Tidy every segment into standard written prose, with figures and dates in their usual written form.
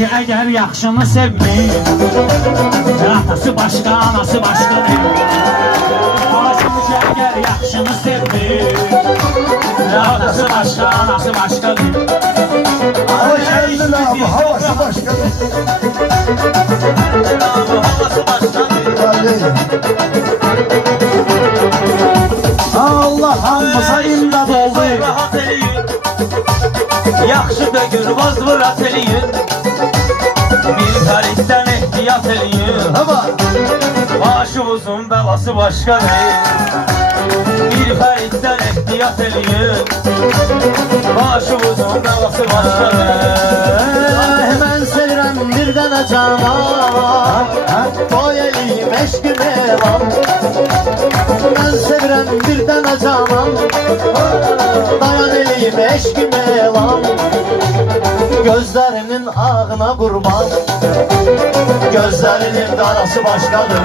ki eğer yaxşını sevmir, atası başka, anası başkadır. Aşkım ki eğer yaxşını sevmir, atası başka, anası başkadır. Ama kendin abi, havası başkadır. Havası başkadır. Allah hamıza imdad oldu. Rahat eləyin, yaxşı dögür vazvırat eləyin, bir xəritdən ehtiyat eləyin. Ama Başımızın bəlası başqadır, bir xəritdən ehtiyat eləyin, başımızın bəlası başqadır. Mən sevirəm bir dənə canan, toy eləyim eşqim elan. Mən sevirəm bir dənə canan, dayan eləyim eşqim elan. Gözlərinin ağına qurban, gözlərinin qarası başqadır.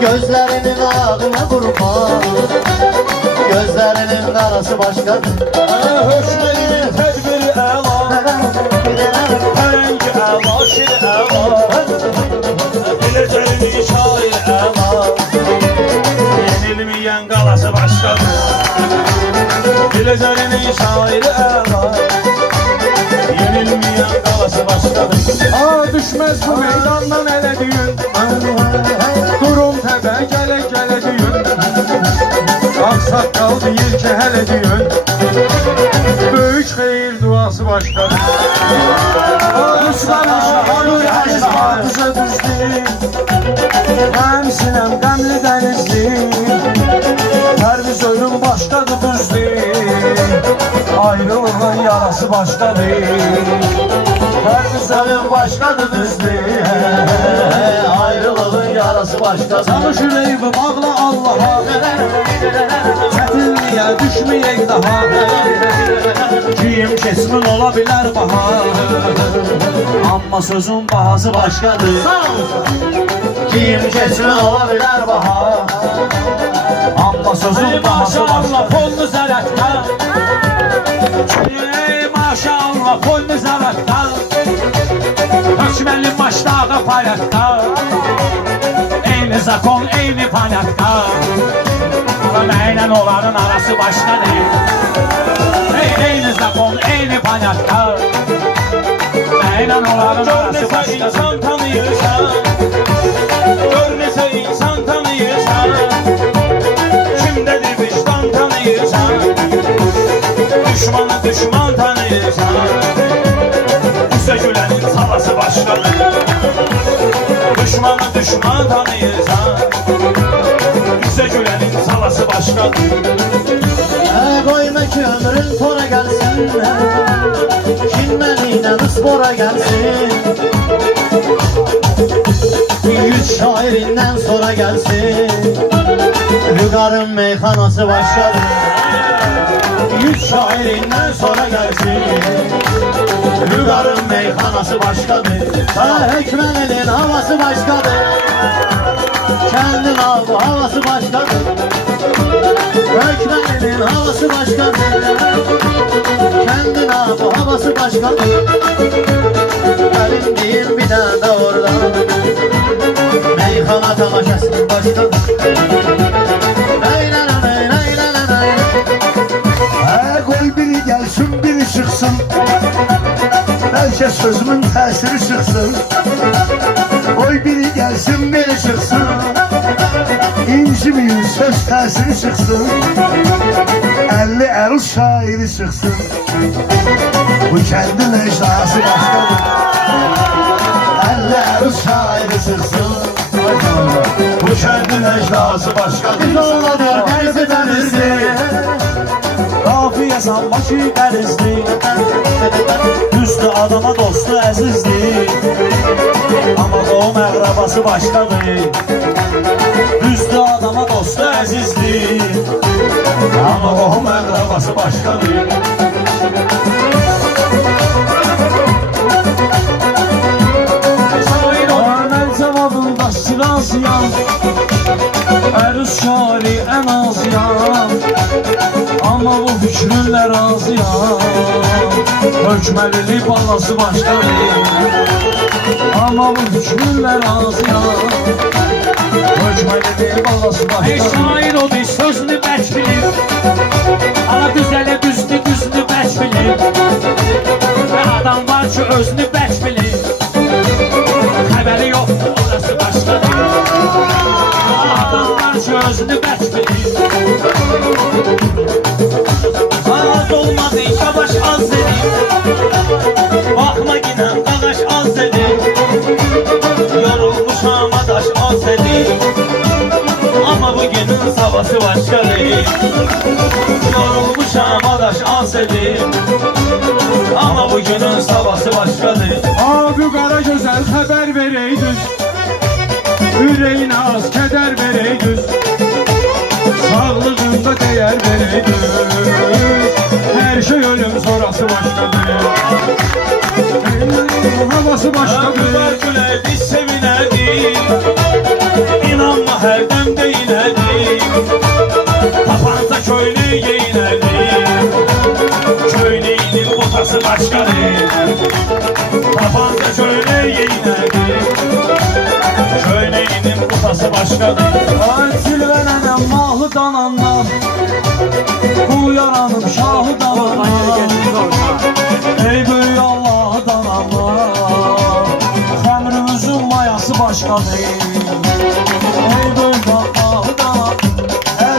Gözlərinin ağına qurban, gözlərinin qarası başqadır. Hökmeli tədbiri əla, pərəngi əla, şir əla, biləcəlini şair əla, yenilməyən qalası başqadır. Biləcəlini şair əla, yenilməyən qalası başqadır. Düşməz bu meydandan elə düyün, durum təbə gələ düyün, ağsaqqal deyir ki hələ düyün, böyük xeyir duası başqadır. Ruslan aşağıdır əzbazı düzdür, həm sinəm qəmli dənizdir, pərviz ölüm başqadır düzdür, ayrılığın yarası başqadır. Pərviz ölüm başqadır düzdür, Ayrılığın yarası başqadır. Sanış ürəyimi bağla Allaha, çətinliyə düşməyək daha, Kiyim kesmin ola bilər bahar, amma sözün bahası başqadır. Kim kesmin ola bilər bahar, Amma sözün bahası başqadır. Polnu zərətdə, maşallah polnu zərətdə, hökməli maşdağı payətdə, eyni zakon, eyni panətdə, mənlə onların arası başqadır. Eyni zakon, eyni panətdə, mənlə onların arası başqadır. İnsan tanıyırsan, görməsə insan tanıyırsan, kimdədir vicdan tanıyırsan, düşmanı düşman tanıyırsan, Üsəgülənin salası başqadır. Düşmanı düşman tanıyırsan, Üsəgülənin salası başqadır. Qoyma ki ömrün tora gəlsin, kim mənimlə ıspora gəlsin, yüz şairindən sonra gəlsin, Vüqarın meyxanası başqadır. Yüz şairindən sonra gəlsin, Vüqarın meyxanası başqadır. Hökməninin havası başqadır, kəndin avı havası başqadır. Hökməninin havası başqadır, kəndin avı havası başqadır. Gəlin deyir bir dənə də orada, meyxana tamaşası başqadır. Qoy biri gəlsin, biri çıxsın, bəlkə sözümün təsiri çıxsın. Qoy biri gəlsin, biri çıxsın, İnciməyin söz təsiri çıxsın, 50 əruz şairi çıxsın. Bu kəndin əcdası başqadır, 50 əruz şairi çıxsın. Bu kəndin əcdası başqadır. Yoldadır dərzi dənizli, Qafiyə sanbaşı qənizli, Düzdür adama dostu əzizdir, Amma qohum əqrabası başqadır. Düzdür adama dostu əzizdir, Amma qohum əqrabası başqadır. Mən cavabım daşçırazıyam, əruz şari ən azıyam, Amma bu fikrünlə razıyam. Hökməlili balası başqadır. Amma bu fikrünlə razıyam. Hökməlili balası başqadır. Şair o bir sözünü bərk bilir. Ala düzələ düzdü, düzdü bərk bilir. Və adam var ki özünü bərk bilir. Xəbəri yoxdur, orası başqadır. Adam var ki özünü bərk bilir. Az olmadı yavaş az dedi. Bakma yine dadaş az dedi. Yorulmuş ama daş az dedi. Ama bugünün sabahı başkadır. Yorulmuş ama daş az dedi. Ama bugünün sabahı başkadır. Abi qara gözəl xəbər verəydiniz. Ürəyinə az kədər verəydiniz. Sağlığında dəyər verəydiniz. Hər şey ölüm sonrası başqadır. Havası Güzel başqadır. güler biz sevinerdik. İnanma her demde inerdik. Tapansa köylü yeğinerdik. Köylüğünün potası başkadır. Tapansa köylü yeğinerdik. Köylüğünün potası başkadır. Ay Silvən ənəm mahlı danandan. Qul yaranım şahı danandan. Ey böyük Allahı dananlar. Xəmrimizin mayası başqadır. Ey böyük Allahı dananlar.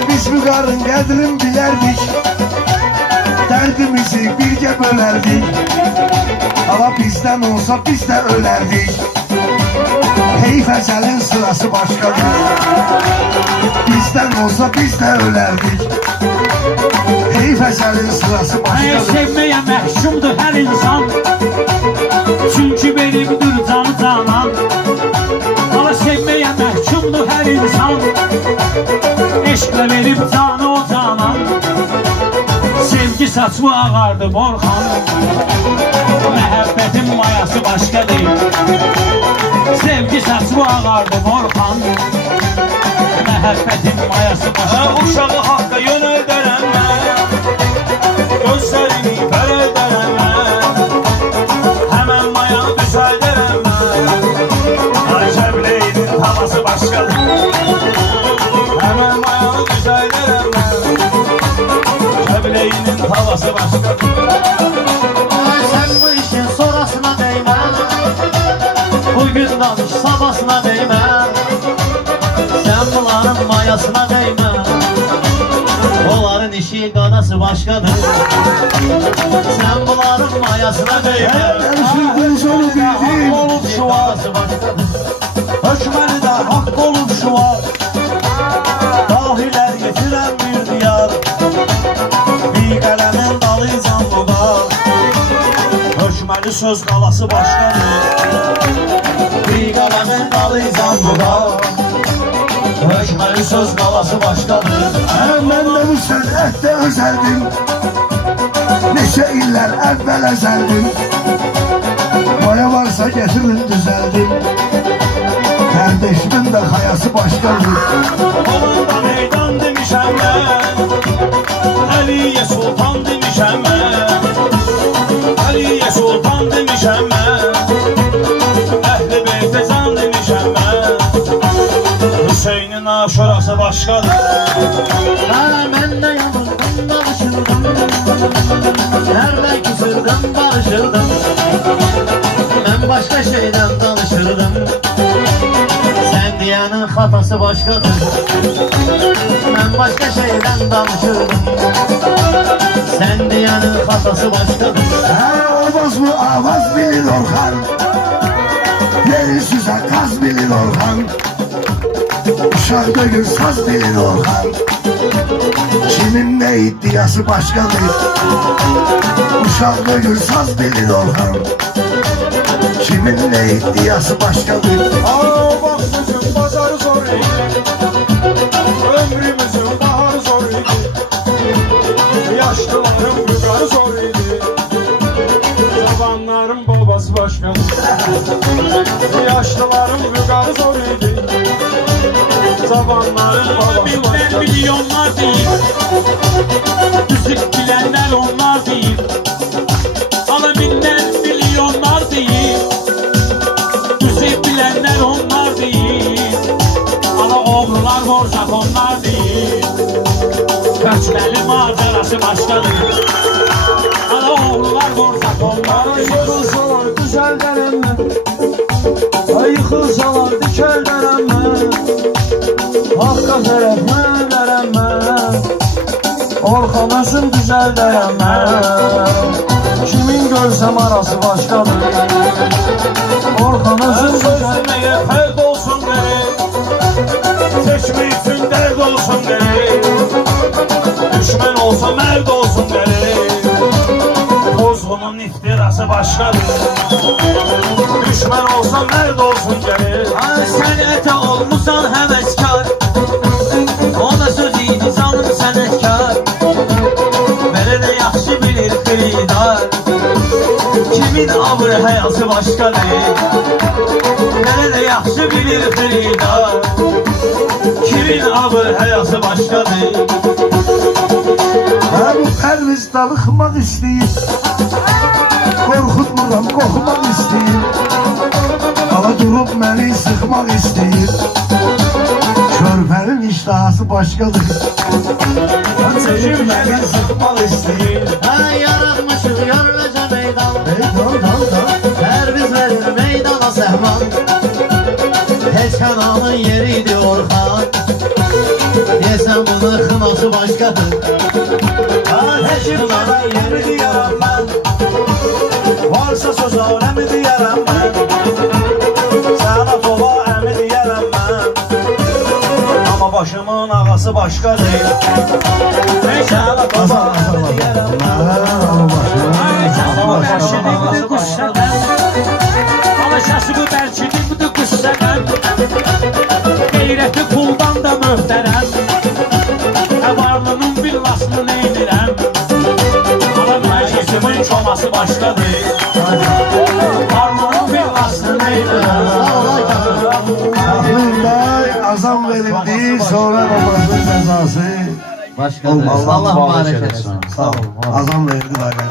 Biz bu qarın qədrini bilərdik. Dərdimizi birgə bölərdik. Ama bizdən olsa biz də ölərdik. Heyf əcəlin sırası başqadır. Bizdən olsa biz də ölərdik. Heyf əcəlin sırası Hayır başqadır. sevmeye məhkumdur her insan. Çünkü benimdir canı canan. Ama sevmeye məhkumdur her insan. Eşkle verip canı o canan. Sevgi saçma ağardı Morxan. Məhəbbətin mayası başqadır. Sevgi saçma ağardı Morxan. Məhəbbətin mayası başqadır. Uşağı haqqa yönəldərəm mən. Gözlərimi bərəldərəm mən. Həmən mayanı düzəldərəm mən. Acəbleyinin havası başqadır. Həmən mayanı düzəldərəm mən. Acəbleyinin havası başqadır. Ay sen bu işin sonrasına değme. Bugün danış sabahsına değme. Sen bunların mayasına değme. Onların işi qadası başqadır. Sen bunların mayasına değme. Dərşildin sonu bildim. Olub şu qadası başqadır. Hökməni də haqq olub şu var. Dahilər yetirən bir diyar. Bir qələmin dalıcan buğar. Hökməli söz qalası başqadır. Bir qələmin dalıcan buğar. Hökməli söz qalası başqadır. Mən də bu sənətdə özəldim. Neçə illər əvvəl əzəldim. Maya varsa getirin düzəldim. Kardeşimin de hayası başqadır. Onun da meydan demişəm mən. Əliyə Sultan demişəm mən. Əliyə Sultan demişəm mən. Əhli beytə can demişəm mən. Hüseynin aşurası başqadır. Ben de yanıldım barışırdım. Nerede küsürdüm barışırdım. Ben başka şeyden danışırdım. Sen diyenin hatası başkadır. Ben başka şeyden danışırdım. Sen diyenin hatası başkadır. Olmaz bu avaz bilir Orhan. Yeri süze kaz bilir Orhan. Uşaq döyür saz bilir Orhan. Kimin ne iddiası başkadır. Uşaq döyür saz bilir Orhan. Kimin ne iddiası başkadır. Aa bak bizim bazarı zor idi. Ömrümüzün baharı zor idi. Yaşlıların vüqarı zor idi. Cavanların babası başqadır. Yaşlıların vüqarı zor idi. Zamanların babası Minlər başqa. milyonlar deyir Müzik bilənlər onlar deyir Ala minlər milyonlar deyir Müzik bilənlər onlar deyir Ala oğrular var Japonlar deyir Köçməli macərası başqadır Ala oğrular var Japonlar Ay deyir yıkılsalar düzelden emme. Ay yıkılsalar dikelden emme. Hakka tərəf mən verəmməm. Orxan özüm düzəldərəmməm. Kimin görsəm arası başqadır. Orxan özüm düzəldərəmməm. Fərd olsun verir. Seçmək üçün dərd olsun verir. Düşmən olsa mərd olsun verir. Pozğunun iftirası başqadır. Düşmən olsa mərd olsun gəlir. Ay sənətə olmusan həvəskar Ona söz idi canım sənətkar Belə də yaxşı bilir xeridar Kimin abır həyası başqadır Belə də yaxşı bilir xeridar Kimin abır həyası başqadır Ha bu Pərviz dalıxmaq istəyir. Qorxutmuram, qorxmaq istəyir. Ala durub məni sıxmaq istəyir. Körpənin iştahası başqadır. Durub məni sıxmaq istəyir. Ay yaratmışıq görüləcə meydan Meydan. Hər biz verir meydana səhman Heç kanalın yeriydi Orxan Deyəsən bunun xınası başqadır Heç bana yeri deyərəm mən Varsa söz aləmi deyərəm mən Sənə toba əmi deyərəm mən Amma başımın ağası başqadır Sənə toba əmi deyərəm mən Ay kasımı bərçinimdir quş sənəm Ala kasımı bərçinimdir quş sənəm Qeyrəti puldan da möhtərəm Varlının villasını neydirəm Ala məclisimin çoması başqadır Varlının villasını neydirəm Aklımda azam verildi, sonra babasının cezası. Başqadır Allah mübarək etsin Sağ ol. Azam verildi, verdi.